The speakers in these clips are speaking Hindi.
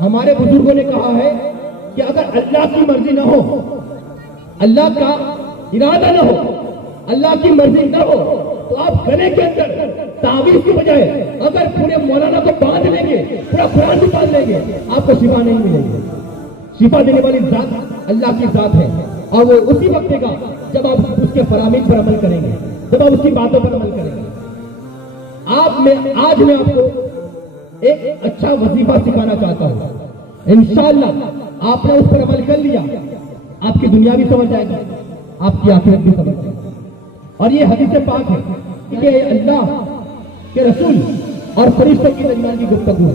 हमारे बुजुर्गों ने कहा है कि अगर अल्लाह की मर्जी ना हो, अल्लाह का इरादा ना हो, अल्लाह की मर्जी ना हो, तो आप गले के अंदर तावीज की बजाय अगर पूरे मौलाना को बांध लेंगे, पूरा कुरान भी बांध लेंगे, आपको शिफा नहीं मिलेगी। शिफा देने वाली जात अल्लाह की जात है, और वो उसी वक्त देगा जब आप उसके फरामीन पर अमल करेंगे, जब आप उसकी बातों पर अमल करेंगे। आज मैं आपको एक अच्छा वजीफा सिखाना चाहता हूं। इंशाअल्लाह आपने उस पर अमल कर लिया, आपकी दुनिया भी समझ जाएगी, आपकी आखिरत भी समझ जाएगी। और ये हदीस पाक है कि अल्लाह के रसूल और फरिश्तों के दरमियान की गुफ्तगू है।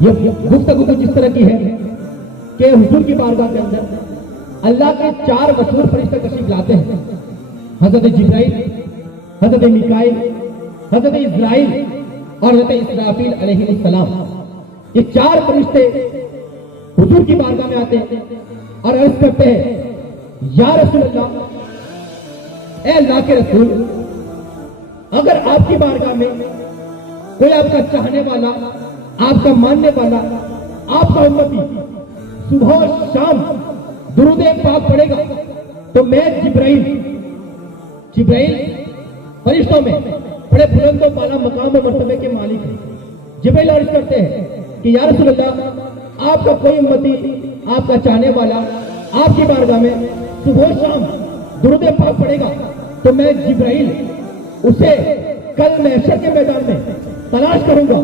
ये गुफ्तगू कुछ इस तरह की है कि हुजूर की बारगाह के अंदर अल्लाह के 4 मशहूर फरिश्ते तशरीफ लाते हैं। हजरत जिब्राइल, हजरत मिकाइल, हजरत इस्राइल और हजरत इसराफील अलैहिस्सलाम। ये 4 फरिश्ते हुजूर की बारगाह में आते हैं और अर्ज करते हैं, या रसूल अल्लाह, ए अल्लाह के रसूल, अगर आपकी बारगाह में कोई आपका चाहने वाला, आपका मानने वाला, आपका उम्मती सुबह और शाम दुरूद पाक पढ़ेगा, तो मैं जिब्राइल फरिश्तों में बड़े बुलंद व बाला मकाम और मर्तबे के मालिक हैं। जिब्राइल अर्ज करते हैं कि या रसूल अल्लाह, आपका कोई उम्मती, आपका चाहने वाला आपकी बारगाह में सुबह शाम दुरूद पाक पढ़ेगा, तो मैं जिब्राइल उसे कल महशर के मैदान में तलाश करूंगा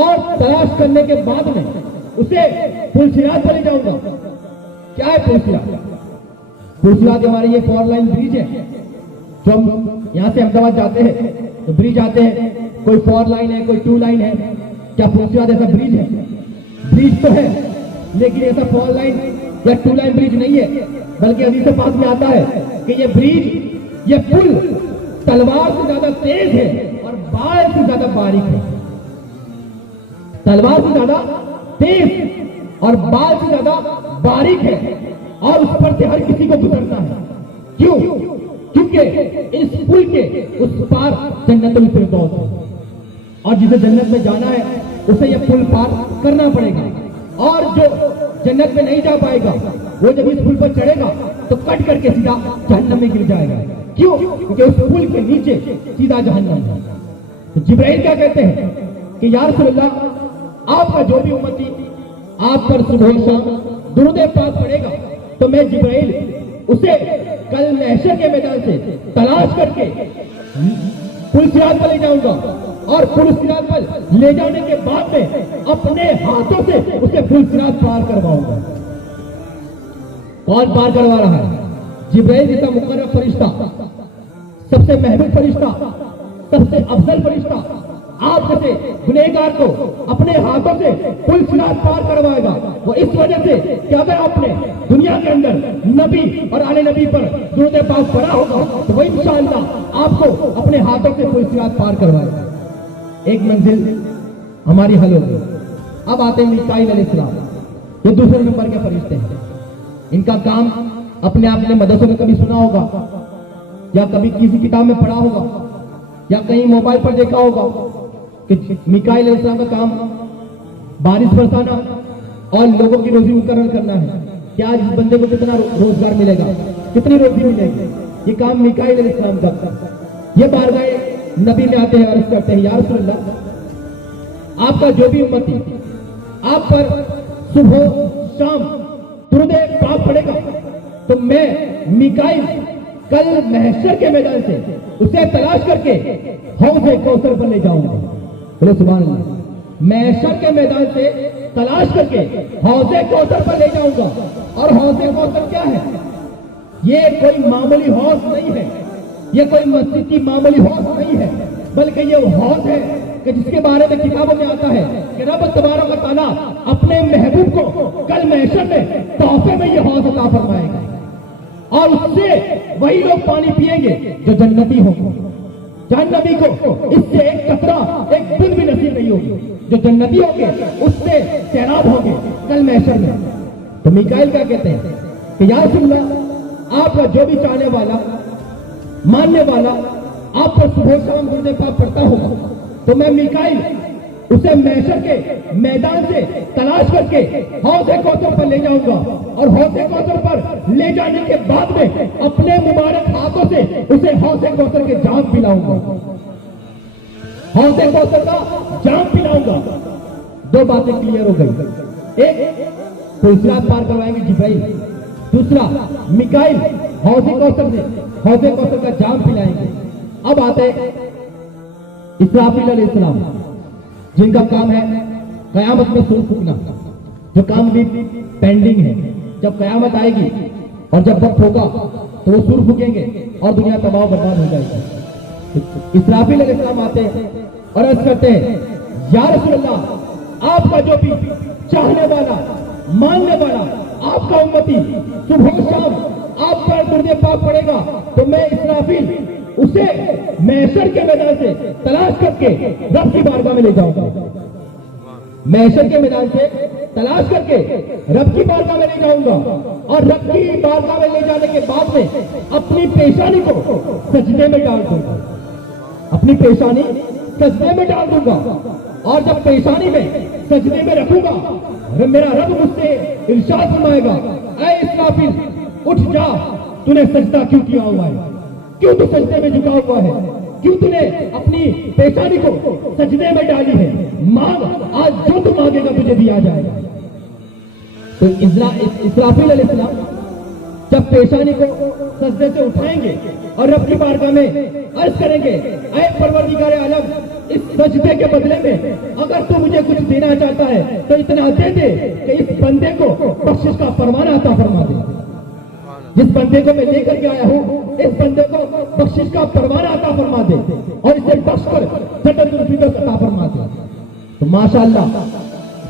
और तलाश करने के बाद में उसे पुलसिरात पर ले जाऊंगा। क्या है पुलसिरात? पुलसिरात हमारे ये 4 लाइन ब्रिज है। जो हम यहां से अहमदाबाद जाते हैं तो ब्रिज आते हैं, कोई 4 लाइन है, कोई 2 लाइन है। क्या पुलसिरात ऐसा ब्रिज है? ब्रिज तो है, लेकिन ऐसा 4 लाइन या 2 लाइन ब्रिज नहीं है, बल्कि हदीस पाक में आता है कि ये ब्रिज, ये पुल तलवार से ज्यादा तेज है और बाल से ज्यादा बारीक है। तलवार से ज्यादा तेज और बाल से ज्यादा बारीक है, और उस पर से हर किसी को गुजरना है। क्यों? क्योंकि इस पुल के उस पार जन्नतुल फिरदौस है, और जिसे जन्नत में जाना है उसे यह पुल पार करना पड़ेगा। और जो जन्नत में नहीं जा पाएगा, वो जब इस पुल पर चढ़ेगा तो कट करके सीधा जहन्नम में गिर जाएगा। क्यों? क्योंकि उस पुल के नीचे सीधा जहन्नम है। तो जिब्राइल क्या कहते हैं कि या रसूल अल्लाह, आपका जो भी उम्मती आप पर सुबह शाम दुरूद पाक पढ़ेगा, तो मैं जिब्राइल उसे कल महशर के मैदान से तलाश करके पुलसिरात पर ले जाऊंगा, और पुलसिरात पर ले जाने के बाद में अपने हाथों से उसे पुलसिरात पार करवाऊंगा। कौन पार करवा रहा है? जिब्राइल जैसा मुकर्रब फरिश्ता, सबसे महबूब फरिश्ता, सबसे अफजल फरिश्ता आप जैसे गुनहगार को अपने हाथों से पुलसिरात पार करवाएगा। वो इस वजह से कि अगर आपने दुनिया के अंदर नबी और आले नबी पर दुरूद पाक पढ़ा होगा, तो वो इंशाअल्लाह आपको अपने हाथों से पुलसिरात पार करवाएगा। एक मंजिल हमारी हल होगी। अब आते हैं मिकाईल अलैहिस्सलाम। ये दूसरे नंबर के फरिश्ते हैं। इनका काम अपने आपने मदरसों में कभी सुना होगा, या कभी किसी किताब में पढ़ा होगा, या कहीं मोबाइल पर देखा होगा कि मिकाईल अलैहिस्सलाम का काम बारिश बरसाना और लोगों की रोजी मुकर्रर करना है कि आज इस बंदे को कितना रोजगार मिलेगा, कितनी रोजी मिलेगी। ये काम मिकाईल अलैहिस्सलाम करता है। ये बारगाह नबी में आते हैं, अर्ज करते हैं, या रसूल अल्लाह, आपका जो भी उम्मती आप पर सुबह शाम दुरूद पाक पढ़ेगा, तो मैं मिकाईल कल महशर के मैदान से उसे तलाश करके हौज़े कौसर पर ले जाऊंगा। बोले सुभान अल्लाह। महशर के मैदान से तलाश करके हौज़े कौसर पर ले जाऊंगा। और हौज़े कौसर क्या है? ये कोई मामूली हौज नहीं है, ये कोई मस्जिद की मामूली हौज नहीं है, बल्कि ये हौज है कि जिसके बारे में किताबों में आता है कि रब तबारक व तआला अपने महबूब को कल महशर में तोहफे में ये हौज अता फरमाएगा, और उससे वही लोग पानी पिएंगे जो जन्नती होंगे। जन्नती को इससे एक कतरा, एक बूंद भी नसीब नहीं होगी। जो जन्नती होंगे उससे सैराब होंगे कल महशर में। तो मिकाईल क्या कहते हैं कि या रसूल अल्लाह, आपका जो भी चाहने वाला, मानने वाला आप पर सुबह शाम दुरूद पाक पढ़ता होगा, तो मैं मिकाईल उसे मैशर के मैदान से तलाश करके हौज़े कौसर पर ले जाऊंगा और हौज़े कौसर पर ले जाने के बाद में अपने मुबारक हाथों से उसे हौज़े कौसर के जाम पिलाऊंगा, हौज़े कौसर का जाम पिलाऊंगा। दो बातें क्लियर हो गई। एक, फुलसिरात पार करवाएंगे जिब्राइल, दूसरा मिकाइल हौज़े कौसर का जाम पिलाएंगे। अब आते हैं इस्राफील अलैहिस्सलाम, जिनका काम है कयामत में सूर फूंकना, जो काम भी पेंडिंग है। जब कयामत आएगी और जब वक्त होगा तो वो सूर फूकेंगे और दुनिया तबाह बर्बाद हो जाएगी। इस्राफील अलैहिस्सलाम आते हैं और अर्ज करते हैं, या रसूलल्लाह, आपका जो भी चाहने वाला, मानने वाला, आपका उम्मती सुबह शाम आप पर दुर्दे पाक पड़ेगा तो मैं इस्राफील उसे मैशर के मैदान से तलाश करके रब की बारगाह में ले जाऊंगा। मैशर के मैदान से तलाश करके रब की बारगाह में ले जाऊंगा और रब की बारगाह में ले जाने के बाद में अपनी पेशानी को सजदे में डाल दूंगा, अपनी पेशानी सजदे में डाल दूंगा। और जब पेशानी में सजदे में रखूंगा, मेरा रब मुझसे इरशाद फरमाएगा, ऐ इस्राफील उठ जा, तूने सजदा क्यों किया हुआ है, क्यों तू सजदे में झुका हुआ है, क्यों तूने अपनी पेशानी को सजदे में डाली है, मांग, आज जो तू मांगेगा तुझे दिया जाएगा। तो इस्राफील अलैहिस्सलाम जब पेशानी को सजदे से उठाएंगे और रब की बारगाह में अर्ज करेंगे, ऐ परवरदिगार आलम, इस सजदे के बदले में अगर तू मुझे कुछ देना चाहता है तो इतना दे दे कि इस बंदे को बख्शिश का फरमान अता फरमा दे। जिस बंदे को मैं लेकर के आया हूँ, इस बंदे को बख्शिश का फरमान अता फरमा दे और इसे बख्श कर जन्नतुल फिरदौस अता फरमा दे। तो माशाअल्लाह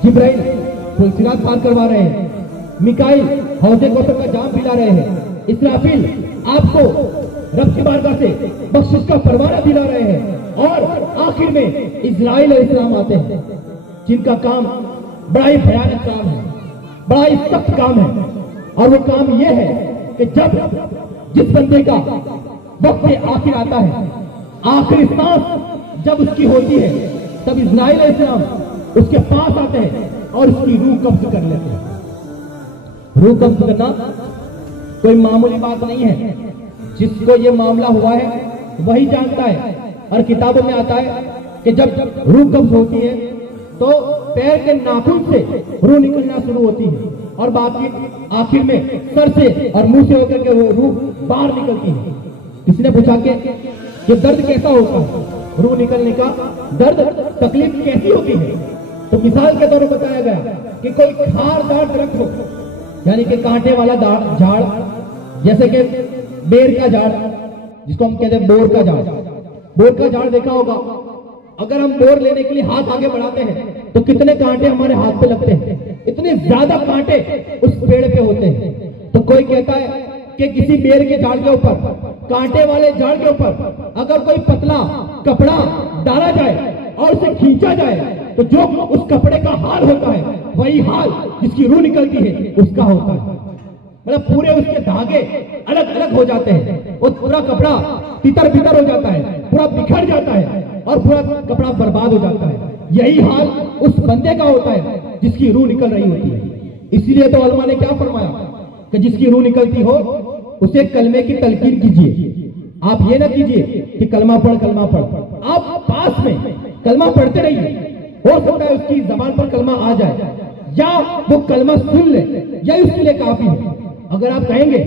जिब्राइल फुलसिरात पार करवा रहे हैं, मिकाइल हौज़े कौसर का जाम पिला रहे हैं, इस्राफील आपको रब की बारगाह से बख्शिश का फरमान दिला रहे हैं और आखिर में इस्राइल अलैहिस्सलाम आते हैं, जिनका काम बड़ा ही भयानक काम है, बड़ा ही सख्त काम है। और वो काम यह है कि जब जिस बंदे का वक्त आखिर आता है, आखिरी सांस जब उसकी होती है, तब इस्राइल अलैहिस्सलाम उसके पास आते हैं और उसकी रूह कब्ज कर लेते हैं। रूह कब्ज करना कोई मामूली बात नहीं है। जिसको ये मामला हुआ है वही जानता है। और किताबों में आता है कि जब रूह कब्ज होती है तो पैर के नाखून से रूह निकलना शुरू होती है और बाकी आखिर में सर से और मुंह से होकर के वो रूह बाहर निकलती है। किसी ने पूछा कि ये दर्द कैसा होता है, रूह निकलने का दर्द, तकलीफ कैसी होती है? तो मिसाल के तौर पर बताया गया कि कोई खारदार दरख्त हो, यानी कि कांटे वाला झाड़, जैसे कि बेर का झाड़, जिसको हम कहते हैं बोर का झाड़। बोर का झाड़ देखा होगा, अगर हम बोर लेने के लिए हाथ आगे बढ़ाते हैं तो कितने कांटे हमारे हाथ पे लगते हैं, इतने ज्यादा कांटे उस पेड़ पे होते हैं। तो कोई कहता है कि किसी बेर के झाड़ के ऊपर, कांटे वाले झाड़ के ऊपर अगर कोई पतला कपड़ा डाला जाए और उसे खींचा जाए तो जो उस कपड़े का हाल होता है वही हाल जिसकी रूह निकलती है उसका होता है। मतलब पूरे उसके धागे अलग अलग हो जाते हैं, वो पूरा कपड़ा तितर बितर हो जाता है, पूरा बिखर जाता है और पूरा कपड़ा बर्बाद हो जाता है। यही हाल उस बंदे का होता है जिसकी रूह निकल रही होती है। इसीलिए तो उलमा ने क्या फरमाया कि जिसकी रूह निकलती हो उसे कलमे की तलकीन कीजिए। आप ये ना कीजिए कि कलमा पढ़, आप पास में कलमा पढ़ते रहिए। हो सकता है उसकी जबान पर कलमा आ जाए या वो कलमा सुन ले, यही उसके लिए काफी है। अगर आप कहेंगे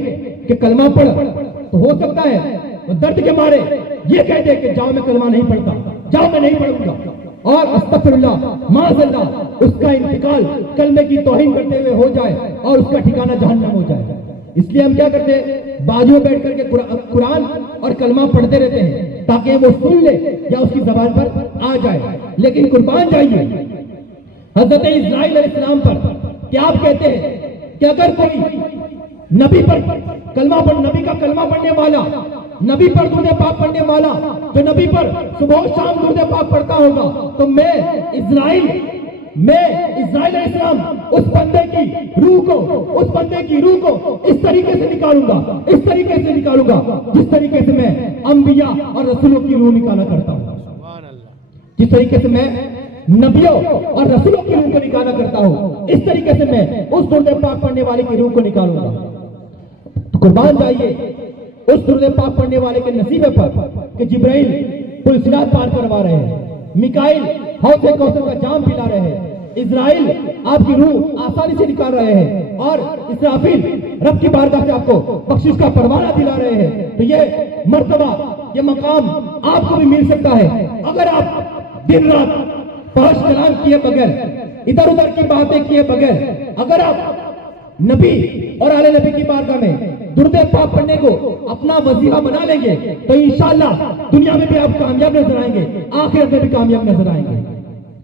कि कलमा पढ़ तो हो सकता है वो दर्द के मारे ये कह दे कि जाओ मैं कलमा नहीं पढ़ता, जाओ मैं नहीं पढ़ूंगा और अस्तगफिरुल्लाह माअज़ल्लाह उसका इंतकाल कलमे की तौहीन करते हुए हो जाए और उसका ठिकाना जहन्नम हो जाए। इसलिए हम क्या करते हैं, बाजू में बैठ करके कुरान और कलमा पढ़ते रहते हैं ताकि वो सुन ले या उसकी जबान पर आ जाए। लेकिन कुर्बान जाइए हजरत इस्राइल अलैहिस्सलाम पर क्या आप कहते हैं कि अगर कोई नबी पर कलमा पढ़, नबी का कलमा पढ़ने वाला, नबी पर दुरूद पाक पढ़ने वाला, तो नबी पर सुबह शाम दुरूद पाक पढ़ता होगा, तो मैं इस्राइल अलैहिस्सलाम उस बंदे की रूह को इस तरीके से निकालूंगा जिस तरीके से मैं अंबिया और रसूलों की रूह निकाला करता हूं, जिस तरीके से मैं नबियों और रसूलों की रूह को निकाला करता हूं, इस तरीके से मैं उस दुर्द पाक पढ़ने वाले की रूह को निकालूंगा। तो कुर्बान जाइए उस दुर्द पाक पढ़ने वाले के नसीबे पर कि जिब्राइल पुल सिरात पार करवा रहे हैं, मिकाइल हौज़े कौसर का जाम पिला रहे हैं, इज़राइल आपकी रूह आसानी से निकाल रहे हैं और इसराफील रब की बारगाह से आपको बख्शिश का परवाना दिला रहे हैं। तो ये मर्तबा, ये मकाम आपको भी मिल सकता है अगर आप दिन रात फहश कलाम किए बगैर, इधर उधर की बातें किए बगैर, अगर आप नबी और आले नबी की बारगाह में दुर्द पाक पढ़ने को अपना वजीफा बना लेंगे तो इंशाअल्लाह दुनिया में भी आप कामयाब नजर आएंगे, आखिरत में भी कामयाब नजर आएंगे।